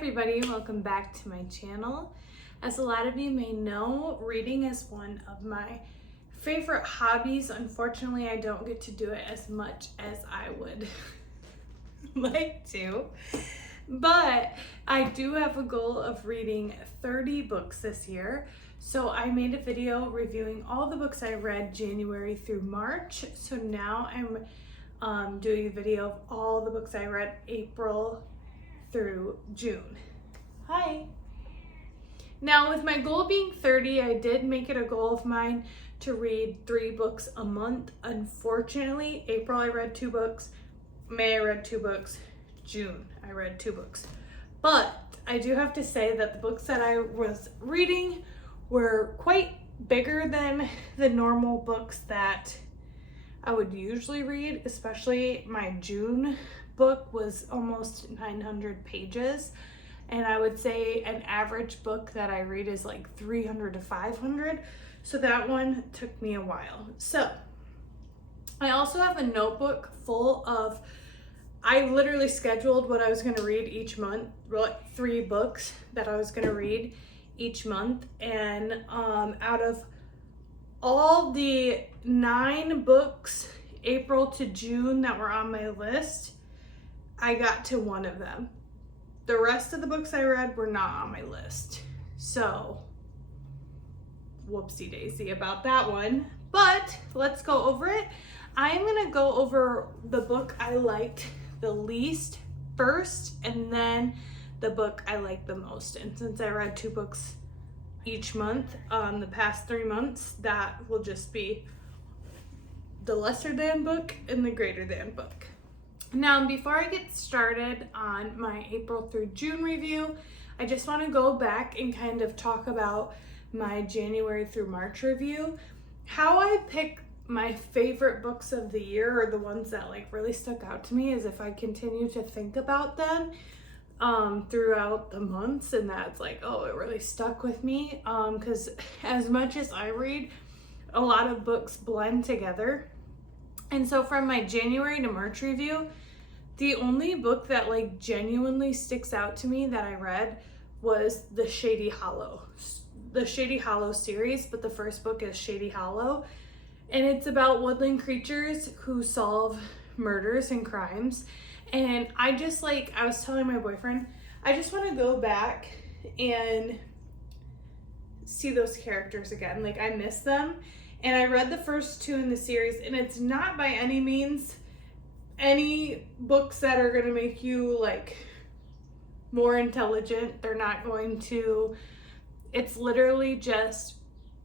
everybody, welcome back to my channel. As a lot of you may know, reading is one of my favorite hobbies. Unfortunately, I don't get to do it as much as I would like to, but I do have a goal of reading 30 books this year. So I made a video reviewing all the books I read January through March. So now I'm doing a video of all the books I read April through June. Hi. Now with my goal being 30, I did make it a goal of mine to read 3 books a month. Unfortunately, April I read 2 books, May I read 2 books, June I read 2 books. But I do have to say that the books that I was reading were quite bigger than the normal books that I would usually read, especially my June book was almost 900 pages. And I would say an average book that I read is like 300 to 500. So that one took me a while. So I also have a notebook full of, I literally scheduled what I was going to read each month, 3 books that I was going to read each month. And out of all the 9 books, April to June, that were on my list, I got to 1 of them. The rest of the books I read were not on my list. So, whoopsie daisy about that one. But let's go over it. I'm gonna go over the book I liked the least first, and then the book I liked the most. And since I read 2 books each month the past 3 months, that will just be the lesser than book and the greater than book. Now, before I get started on my April through June review, I just want to go back and kind of talk about my January through March review. How I pick my favorite books of the year, or the ones that like really stuck out to me, is if I continue to think about them throughout the months, and that's like, oh, it really stuck with me, because as much as I read, a lot of books blend together. And so from my January to March review, the only book that like genuinely sticks out to me that I read was the Shady Hollow series, but the first book is Shady Hollow, and it's about woodland creatures who solve murders and crimes. And I just like, I was telling my boyfriend, I just want to go back and see those characters again. Like, I miss them. And I read the first 2 in the series, and it's not by any means any books that are going to make you like more intelligent. They're not going to, it's literally just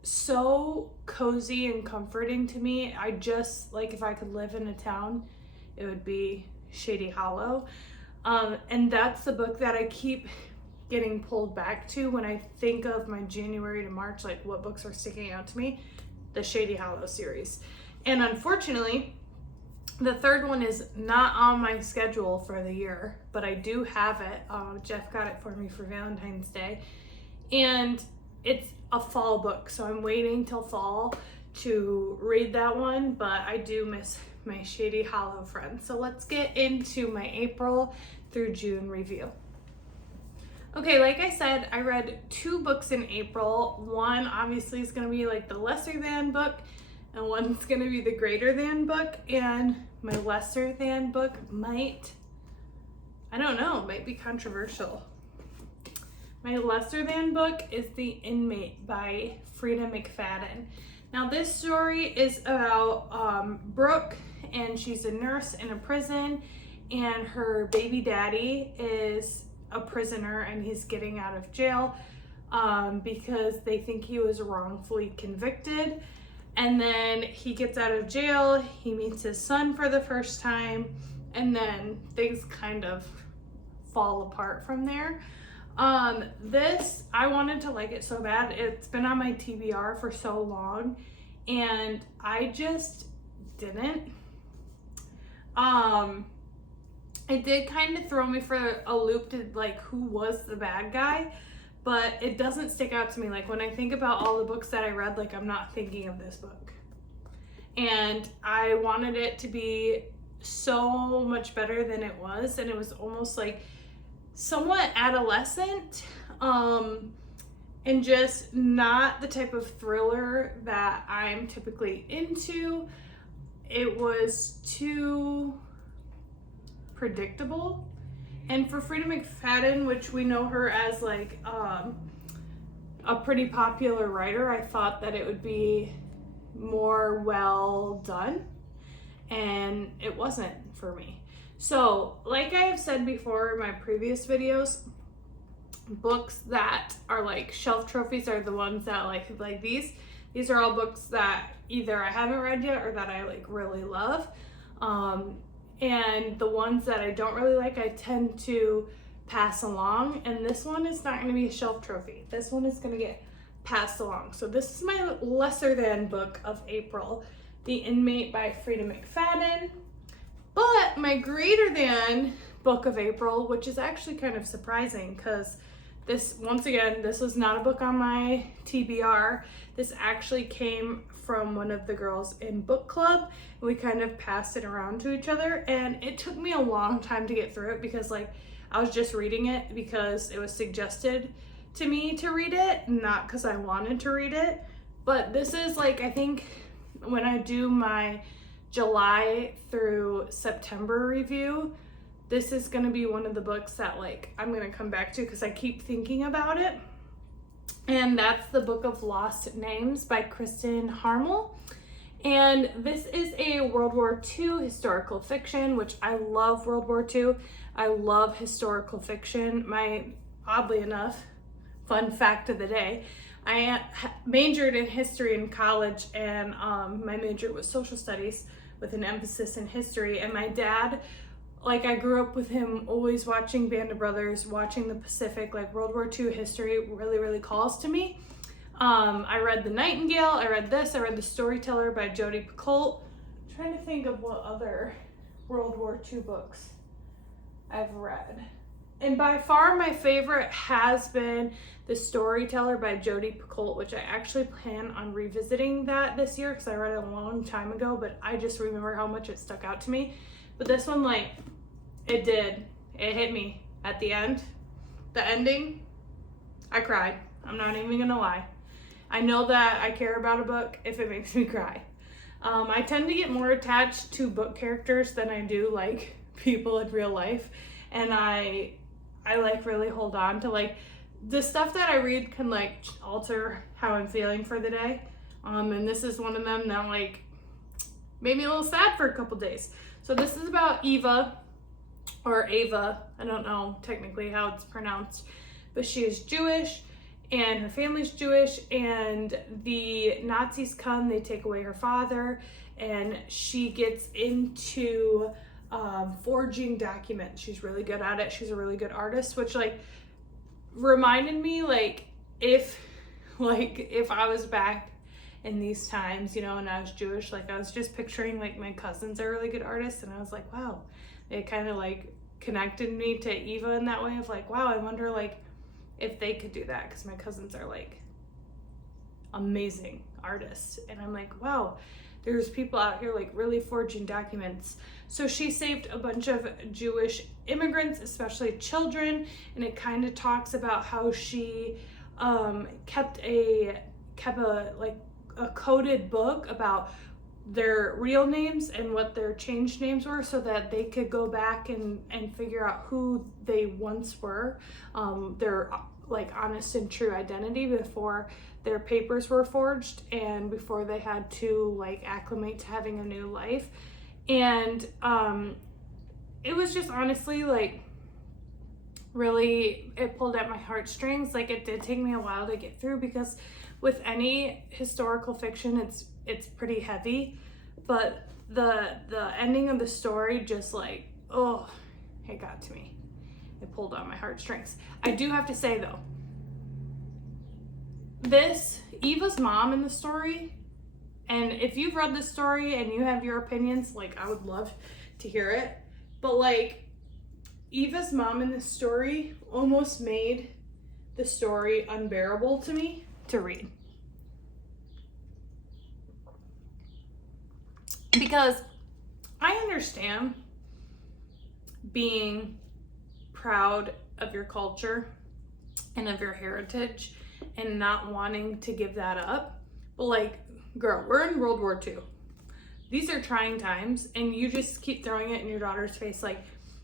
so cozy and comforting to me. I just, like, if I could live in a town, it would be Shady Hollow. And that's the book that I keep getting pulled back to when I think of my January to March, like what books are sticking out to me. The Shady Hollow series. And unfortunately, the 3rd one is not on my schedule for the year, but I do have it. Jeff got it for me for Valentine's Day, and it's a fall book, so I'm waiting till fall to read that one, but I do miss my Shady Hollow friends. So let's get into my April through June review. Okay, like I said, I read 2 books in April. One obviously is going to be like the lesser than book, and one's going to be the greater than book. And my lesser than book might be controversial. My lesser than book is The Inmate by Freida McFadden. Now, this story is about Brooke, and she's a nurse in a prison, and her baby daddy is a prisoner, and he's getting out of jail because they think he was wrongfully convicted. And then he gets out of jail, he meets his son for the first time, and then things kind of fall apart from there. This, I wanted to like it so bad. It's been on my TBR for so long, and I just didn't. It did kind of throw me for a loop to like who was the bad guy, but it doesn't stick out to me. Like, when I think about all the books that I read, like, I'm not thinking of this book. And I wanted it to be so much better than it was, and it was almost like somewhat adolescent, and just not the type of thriller that I'm typically into. It was too predictable. And for Freida McFadden, which we know her as like a pretty popular writer, I thought that it would be more well done, and it wasn't for me. So, like I have said before in my previous videos, books that are like shelf trophies are the ones that like these are all books that either I haven't read yet or that I like really love. And the ones that I don't really like, I tend to pass along, and this one is not going to be a shelf trophy. This one is going to get passed along. So this is my lesser than book of April, The Inmate by Freida McFadden. But my greater than book of April, which is actually kind of surprising because this, once again, this was not a book on my TBR. This actually came from one of the girls in book club. We kind of passed it around to each other, and it took me a long time to get through it because like I was just reading it because it was suggested to me to read it, not because I wanted to read it. But this is like, I think when I do my July through September review, this is going to be one of the books that like I'm going to come back to because I keep thinking about it. And that's the Book of Lost Names by Kristen Harmel. And this is a World War II historical fiction, which I love World War II. I love historical fiction. Oddly enough, fun fact of the day, I majored in history in college, and my major was social studies with an emphasis in history. And my dad, like I grew up with him always watching Band of Brothers, watching the Pacific, like World War II history really, really calls to me. I read The Nightingale, I read The Storyteller by Jodi Picoult. I'm trying to think of what other World War II books I've read. And by far my favorite has been The Storyteller by Jodi Picoult, which I actually plan on revisiting that this year because I read it a long time ago, but I just remember how much it stuck out to me. But this one, like, it hit me at the end. The ending, I cried. I'm not even gonna lie. I know that I care about a book if it makes me cry. I tend to get more attached to book characters than I do like people in real life, and I like really hold on to like the stuff that I read can like alter how I'm feeling for the day. And this is one of them that like made me a little sad for a couple days. So this is about Eva, or Ava, I don't know technically how it's pronounced, but she is Jewish and her family's Jewish, and the Nazis come, they take away her father, and she gets into forging documents. She's really good at it. She's a really good artist, which like reminded me like if I was back in these times, you know, and I was Jewish, like I was just picturing like my cousins are really good artists, and I was like, wow, it kind of like connected me to Eva in that way of like, wow, I wonder like if they could do that, because my cousins are like amazing artists, and I'm like, wow, there's people out here like really forging documents. So she saved a bunch of Jewish immigrants, especially children, and it kind of talks about how she kept a coded book about their real names and what their changed names were, so that they could go back and figure out who they once were, their like honest and true identity before their papers were forged and before they had to like acclimate to having a new life. And it was just honestly like really, it pulled at my heartstrings. Like it did take me a while to get through, because with any historical fiction it's pretty heavy, but the ending of the story just like, oh, it got to me. It pulled on my heartstrings. I do have to say though, Eva's mom in the story, and if you've read this story and you have your opinions, like I would love to hear it, but like Eva's mom in this story almost made the story unbearable to me to read. Because I understand being proud of your culture and of your heritage and not wanting to give that up. But like, girl, we're in World War II. These are trying times, and you just keep throwing it in your daughter's face like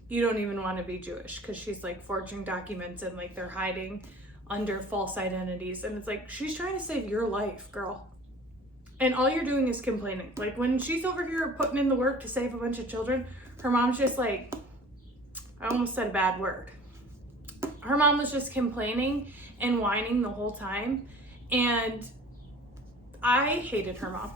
you don't even want to be Jewish, because she's like forging documents and like they're hiding under false identities. And it's like, she's trying to save your life, girl. And all you're doing is complaining. Like when she's over here putting in the work to save a bunch of children, her mom's just like, I almost said a bad word. Her mom was just complaining and whining the whole time. And I hated her mom.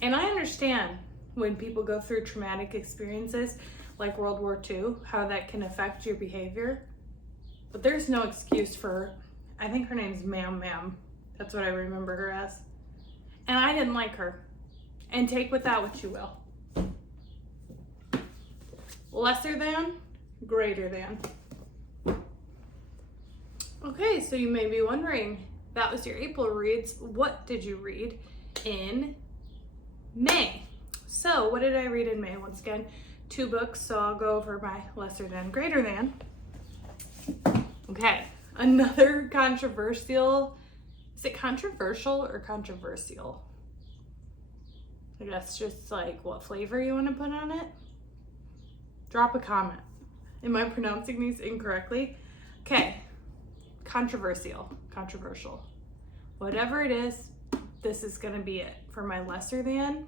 And I understand when people go through traumatic experiences like World War II, how that can affect your behavior. But there's no excuse for, I think her name's Ma'am. That's what I remember her as. And I didn't like her. And take with that what you will. Lesser than, greater than. Okay, so you may be wondering, that was your April reads. What did you read in May? So what did I read in May? Once again, 2 books, so I'll go over my lesser than, greater than. Okay, another controversial, is it controversial or controversial? I guess just like what flavor you want to put on it. Drop a comment. Am I pronouncing these incorrectly? Okay, controversial, controversial. Whatever it is, this is gonna be it for my lesser than.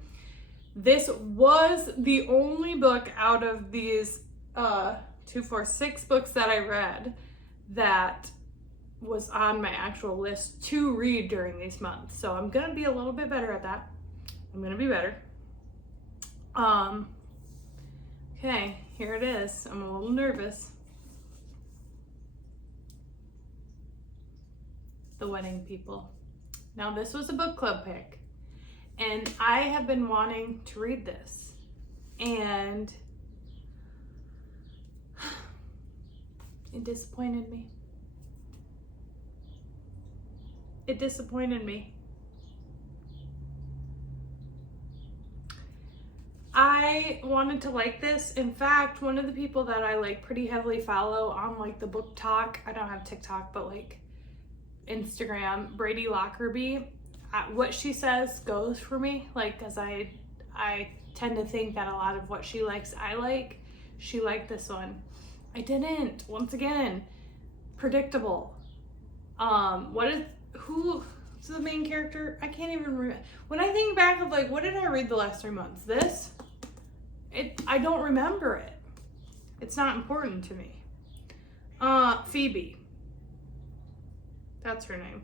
This was the only book out of these 6 books that I read that was on my actual list to read during these months. So I'm gonna be a little bit better at that. I'm gonna be better. Okay, here it is. I'm a little nervous. The Wedding People. Now this was a book club pick, and I have been wanting to read this, and it disappointed me. It disappointed me. I wanted to like this. In fact, one of the people that I like pretty heavily follow on like the book talk, I don't have TikTok, but like Instagram, Brady Lockerbie, what she says goes for me. Like, cause I tend to think that a lot of what she likes, I like. She liked this one. I didn't. Once again, predictable. Who's the main character? I can't even remember. When I think back of like, what did I read the last 3 months? This? I don't remember it. It's not important to me. Phoebe. That's her name.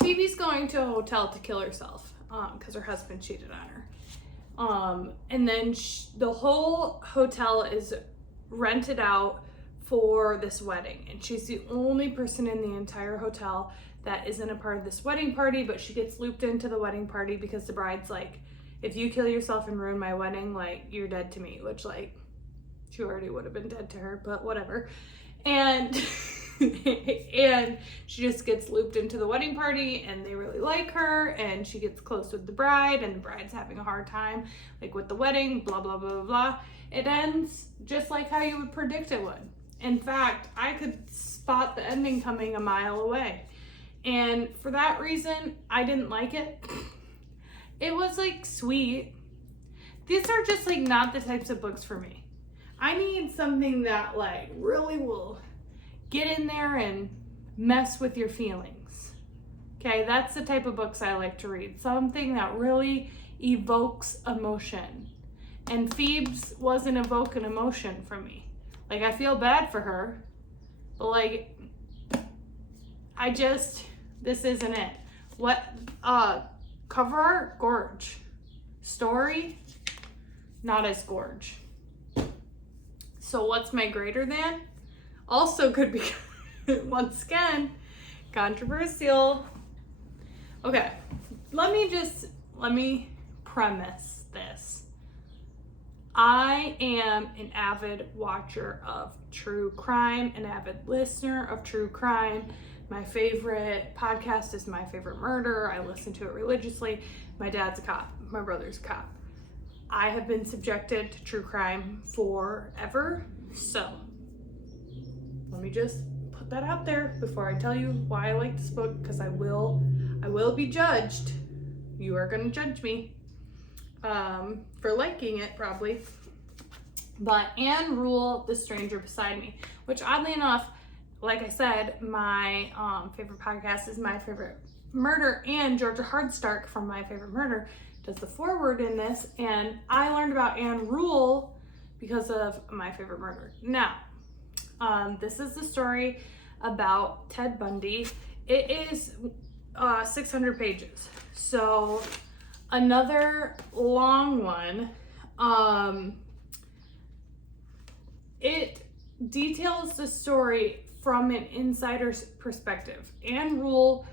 Phoebe's going to a hotel to kill herself because her husband cheated on her. And then the whole hotel is rented out for this wedding. And she's the only person in the entire hotel that isn't a part of this wedding party, but she gets looped into the wedding party because the bride's like, if you kill yourself and ruin my wedding, like, you're dead to me, which, like, she already would have been dead to her, but whatever. And and she just gets looped into the wedding party, and they really like her, and she gets close with the bride, and the bride's having a hard time, like, with the wedding, blah, blah, blah, blah, blah. It ends just like how you would predict it would. In fact, I could spot the ending coming a mile away. And for that reason, I didn't like it. It was like sweet. These are just like not the types of books for me. I need something that like really will get in there and mess with your feelings. Okay, that's the type of books I like to read. Something that really evokes emotion. And Phoebe's wasn't evoking emotion from me. Like, I feel bad for her, but like, this isn't it. What, cover art, gorge. Story, not as gorge. So what's my greater than? Also could be, once again, controversial. Okay, let me premise this. I am an avid watcher of true crime, an avid listener of true crime. My favorite podcast is My Favorite Murder. I listen to it religiously. My dad's a cop. My brother's a cop. I have been subjected to true crime forever. So let me just put that out there before I tell you why I like this book, because I will be judged. You are gonna judge me for liking it probably. But Ann Rule, The Stranger Beside Me, which oddly enough, like I said, my favorite podcast is My Favorite Murder, and Georgia Hardstark from My Favorite Murder does the foreword in this, and I learned about Ann Rule because of My Favorite Murder. Now, this is the story about Ted Bundy. It is 600 pages, so another long one. It details the story from an insider's perspective. Ann Rule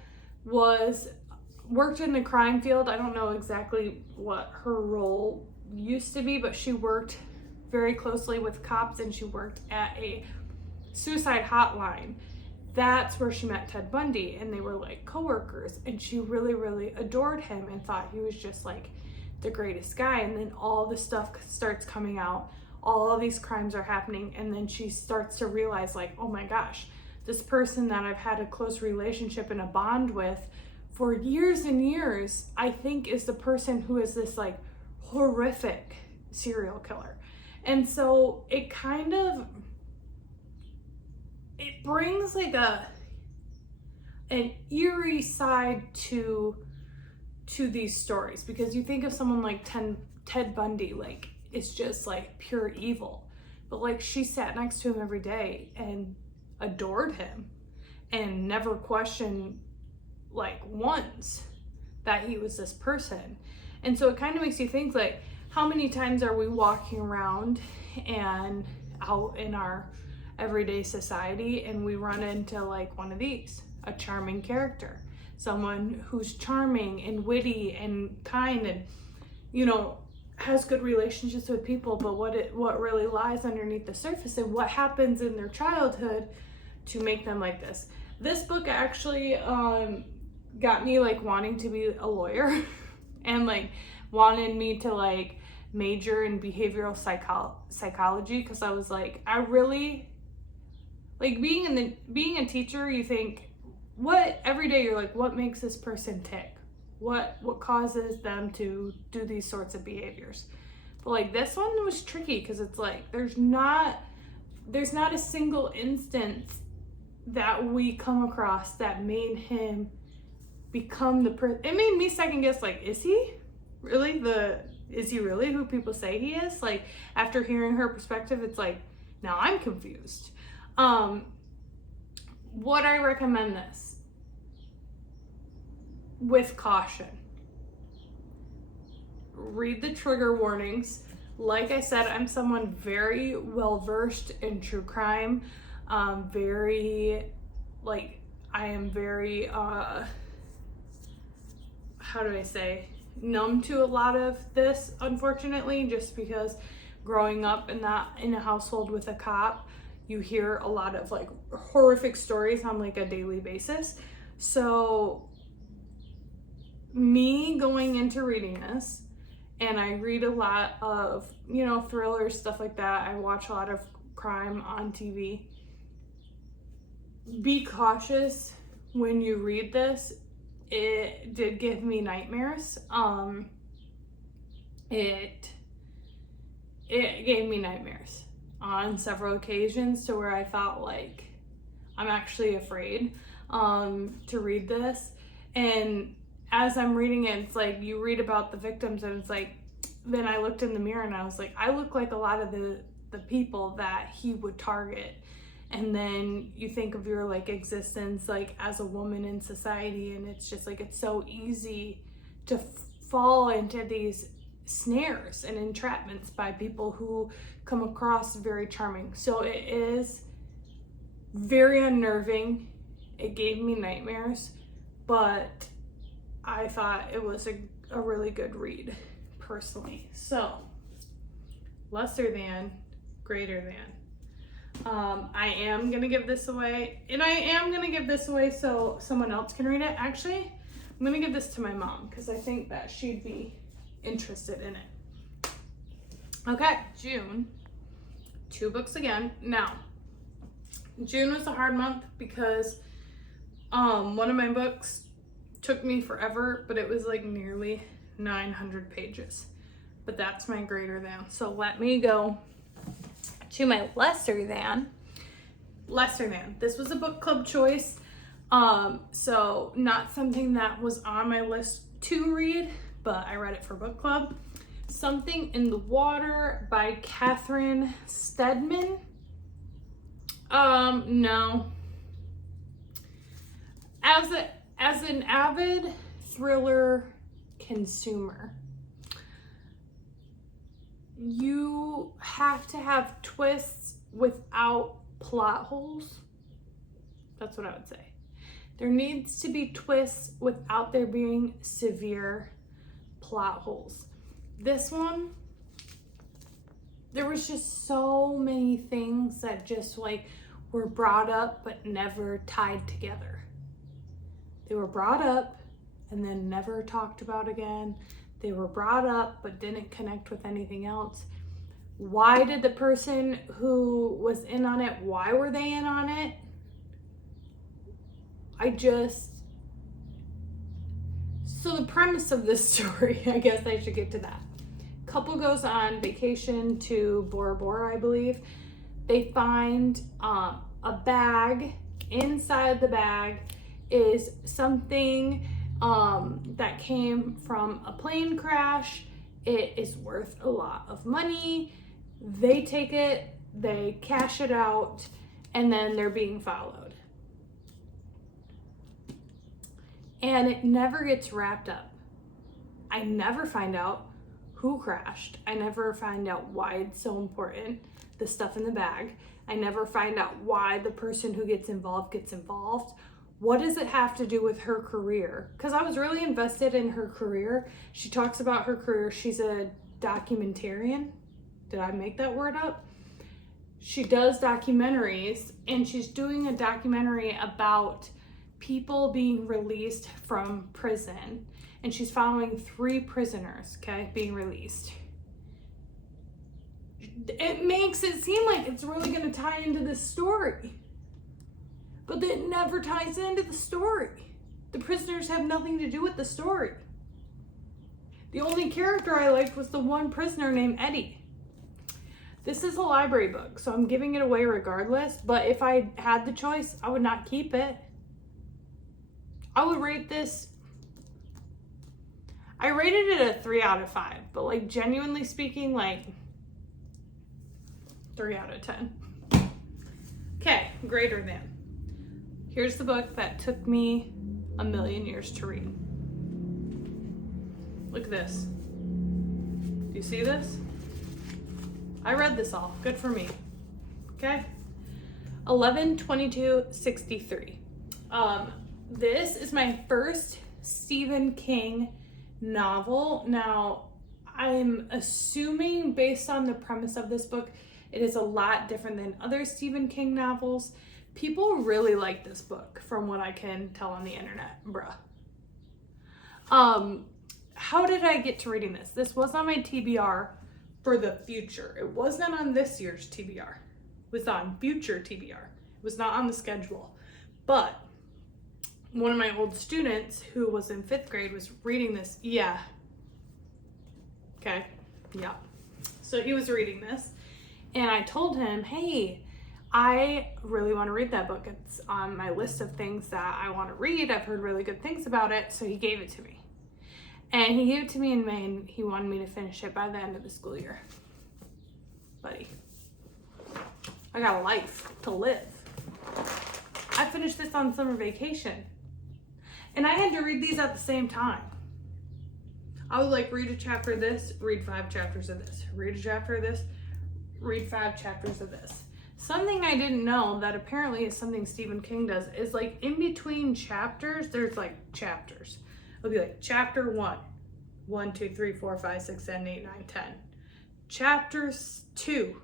worked in the crime field. I don't know exactly what her role used to be, but she worked very closely with cops, and she worked at a suicide hotline. That's where she met Ted Bundy, and they were like coworkers, and she really, really adored him and thought he was just like the greatest guy. And then all this stuff starts coming out. All of these crimes are happening, and then she starts to realize, like, oh my gosh, this person that I've had a close relationship and a bond with for years and years, I think is the person who is this like horrific serial killer. And so it brings like an eerie side to these stories, because you think of someone like Ted Bundy, like, it's just like pure evil, but like she sat next to him every day and adored him and never questioned like once that he was this person. And so it kind of makes you think, like, how many times are we walking around and out in our everyday society and we run into like one of these, a charming character, someone who's charming and witty and kind and, you know, has good relationships with people, but what really lies underneath the surface and what happens in their childhood to make them like this. This book actually got me like wanting to be a lawyer and like wanted me to like major in behavioral psychology, because I was like, I really like being a teacher. You think, what every day you're like, what makes this person tick? What causes them to do these sorts of behaviors? But like this one was tricky, because it's like there's not a single instance that we come across that made him become the person. It made me second guess, like, is he really who people say he is? Like, after hearing her perspective, it's like, now I'm confused. Would I recommend this? With caution. Read the trigger warnings. Like I said, I'm someone very well versed in true crime. I am very, numb to a lot of this, unfortunately, just because growing up in a household with a cop, you hear a lot of like horrific stories on like a daily basis. So me going into reading this, and I read a lot of, you know, thrillers, stuff like that. I watch a lot of crime on TV. Be cautious when you read this. It did give me nightmares. It gave me nightmares on several occasions, to where I felt like I'm actually afraid to read this. And as I'm reading it, it's like you read about the victims, and it's like, then I looked in the mirror and I was like, I look like a lot of the people that he would target. And then you think of your like existence like as a woman in society, and it's just like, it's so easy to fall into these snares and entrapments by people who come across very charming. So it is very unnerving. It gave me nightmares, but I thought it was a really good read, personally. So, lesser than, greater than. I am gonna give this away, and I am gonna give this away so someone else can read it. Actually, I'm gonna give this to my mom, because I think that she'd be interested in it. Okay, June 2 books again. Now, June was a hard month because one of my books took me forever, but it was like nearly 900 pages. But that's my greater than. So let me go to my lesser than. Lesser than. This was a book club choice. So not something that was on my list to read, but I read it for book club. Something in the Water by Catherine Steadman. No. As an avid thriller consumer, you have to have twists without plot holes. That's what I would say. There needs to be twists without there being severe plot holes. This one, there was just so many things that just like were brought up but never tied together. They were brought up and then never talked about again. They were brought up but didn't connect with anything else. Why did the person who was in on it, why were they in on it? So the premise of this story, I guess I should get to that. Couple goes on vacation to Bora Bora, I believe. They find a bag. Inside the bag is something that came from a plane crash. It is worth a lot of money. They take it, they cash it out, and then they're being followed. And it never gets wrapped up. I never find out who crashed. I never find out why it's so important, the stuff in the bag. I never find out why the person who gets involved. What does it have to do with her career? Because I was really invested in her career. She talks about her career. She's a documentarian. Did I make that word up? She does documentaries, and she's doing a documentary about people being released from prison. And she's following 3 prisoners, okay, being released. It makes it seem like it's really going to tie into this story. But it never ties into the story. The prisoners have nothing to do with the story. The only character I liked was the one prisoner named Eddie. This is a library book, so I'm giving it away regardless. But if I had the choice, I would not keep it. I would rate this, I rated it a 3 out of 5, but like genuinely speaking, like 3 out of 10. Okay, greater than. Here's the book that took me a million years to read. Look at this. Do you see this? I read this all. Good for me. Okay? 11/22/63. This is my first Stephen King novel. Now, I'm assuming based on the premise of this book, it is a lot different than other Stephen King novels. People really like this book from what I can tell on the internet, bruh. How did I get to reading this? This was on my TBR for the future. It wasn't on this year's TBR. It was on future TBR. It was not on the schedule. But one of my old students who was in 5th grade was reading this. Yeah. Okay. Yeah. So he was reading this, and I told him, hey, I really want to read that book. It's on my list of things that I want to read. I've heard really good things about it. So he gave it to me. And he gave it to me in May, and he wanted me to finish it by the end of the school year. Buddy, I got a life to live. I finished this on summer vacation. And I had to read these at the same time. I would like read a chapter of this, read 5 chapters of this. Read a chapter of this, read 5 chapters of this. Something I didn't know that apparently is something Stephen King does is like in between chapters, there's like chapters. It'll be like chapter 1, 1, 2, 3, 4, 5, 6, 7, 8, 9, 10. Chapters 2,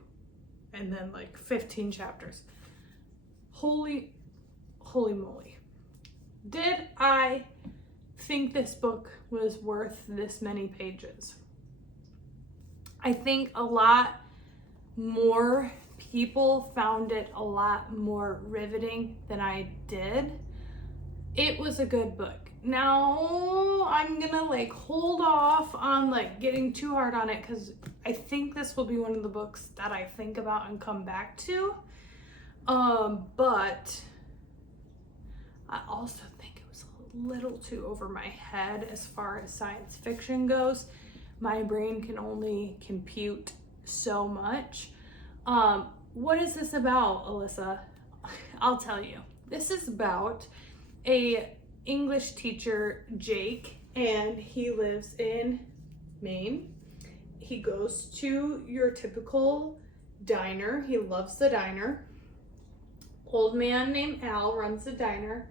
and then like 15 chapters. Holy moly. Did I think this book was worth this many pages? I think a lot more people found it a lot more riveting than I did, it was a good book. Now I'm gonna like hold off on like getting too hard on it because I think this will be one of the books that I think about and come back to. But I also think it was a little too over my head as far as science fiction goes. My brain can only compute so much. What is this about, Alyssa? I'll tell you. This is about a English teacher, Jake, and he lives in Maine. He goes to your typical diner. He loves the diner. Old man named Al runs the diner.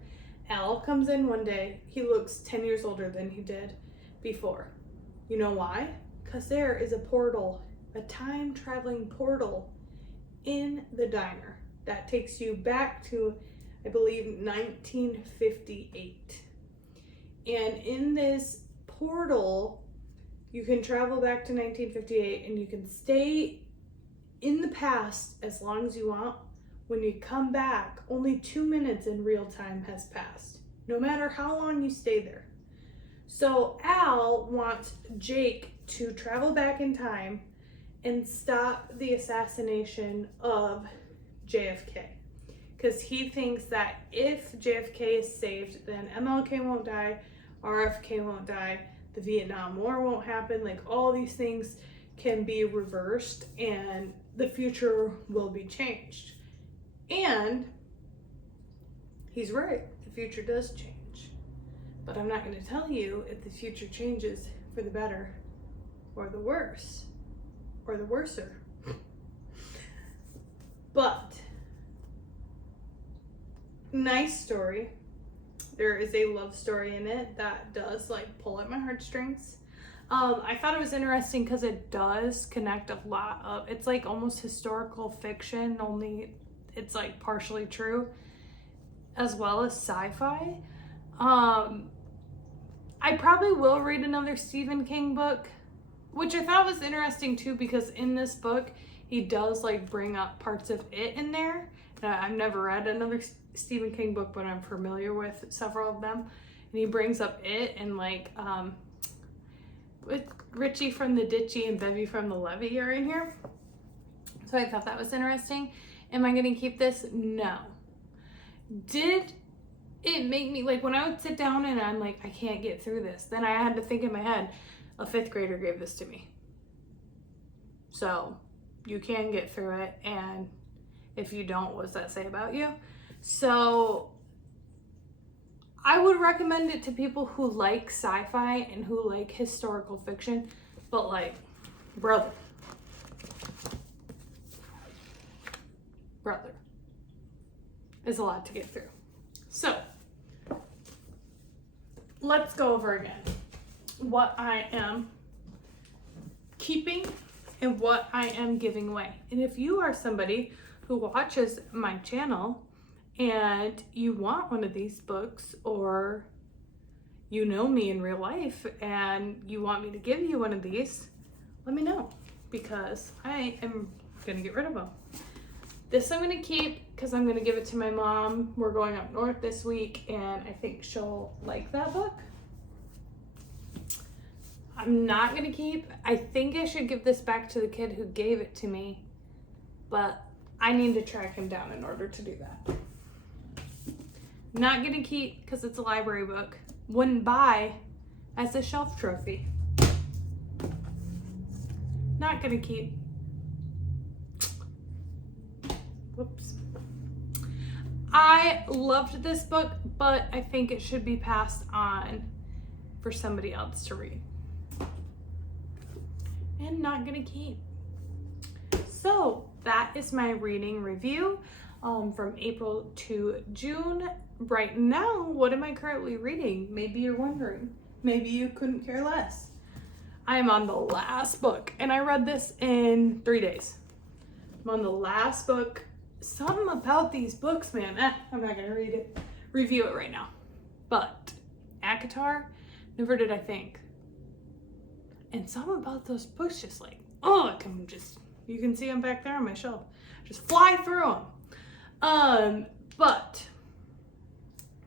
Al comes in one day. He looks 10 years older than he did before. You know why? Because there is a portal, a time-traveling portal in the diner that takes you back to, I believe, 1958. And in this portal, you can travel back to 1958 and you can stay in the past as long as you want. When you come back, only 2 minutes in real time has passed, no matter how long you stay there. So Al wants Jake to travel back in time and stop the assassination of JFK. Because he thinks that if JFK is saved, then MLK won't die, RFK won't die, the Vietnam War won't happen, like all these things can be reversed and the future will be changed. And he's right, the future does change. But I'm not going to tell you if the future changes for the better or the worse or the worser. But nice story. There is a love story in it that does like pull at my heartstrings. I thought it was interesting because it does connect a lot of, it's like almost historical fiction, only it's like partially true, as well as sci-fi. I probably will read another Stephen King book, which I thought was interesting too, because in this book, he does like bring up parts of it in there. I've never read another Stephen King book, but I'm familiar with several of them. And he brings up it and like, with Richie from the Ditchy and Bevy from the Levee are in here. So I thought that was interesting. Am I gonna keep this? No. Did it make me, like when I would sit down and I'm like, I can't get through this, then I had to think in my head, a 5th grader gave this to me. So you can get through it, and if you don't, what does that say about you? So I would recommend it to people who like sci-fi and who like historical fiction, but like, brother, is a lot to get through. So let's go over again what I am keeping and what I am giving away. And if you are somebody who watches my channel and you want one of these books, or you know me in real life and you want me to give you one of these, let me know, because I am gonna get rid of them. This I'm gonna keep because I'm gonna give it to my mom. We're going up north this week and I think she'll like that book. I'm not gonna keep, I think I should give this back to the kid who gave it to me, but I need to track him down in order to do that. Not gonna keep because it's a library book. Wouldn't buy as a shelf trophy. Not gonna keep. Whoops. I loved this book, but I think it should be passed on for somebody else to read. And not gonna keep. So that is my reading review from April to June. Right now, what am I currently reading? Maybe you're wondering. Maybe you couldn't care less. I am on the last book, and I read this in 3 days. I'm on the last book. Something about these books, man. I'm not gonna read it, review it right now. But ACOTAR, never did I think. And something about those books just like, oh, I can just You can see them back there on my shelf. Just fly through them. But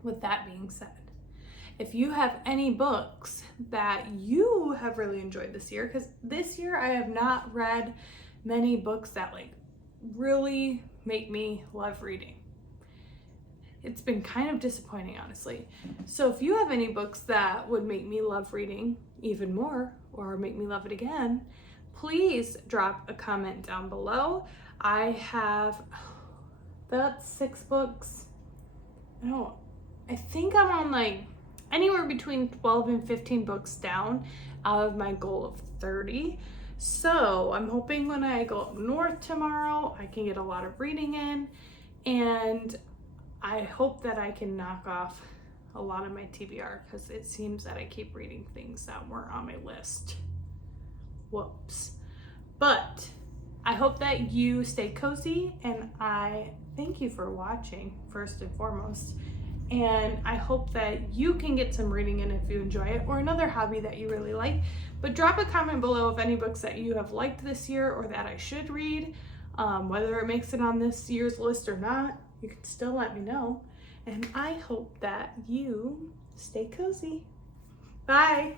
with that being said, if you have any books that you have really enjoyed this year, because this year I have not read many books that like really make me love reading. It's been kind of disappointing, honestly. So if you have any books that would make me love reading even more or make me love it again, please drop a comment down below. I have about 6 books. I think I'm on like anywhere between 12 and 15 books down out of my goal of 30. So I'm hoping when I go up north tomorrow, I can get a lot of reading in, and I hope that I can knock off a lot of my TBR, because it seems that I keep reading things that weren't on my list. Whoops. But I hope that you stay cozy, and I thank you for watching first and foremost. And I hope that you can get some reading in if you enjoy it, or another hobby that you really like. But drop a comment below of any books that you have liked this year or that I should read. Whether it makes it on this year's list or not, you can still let me know. And I hope that you stay cozy. Bye.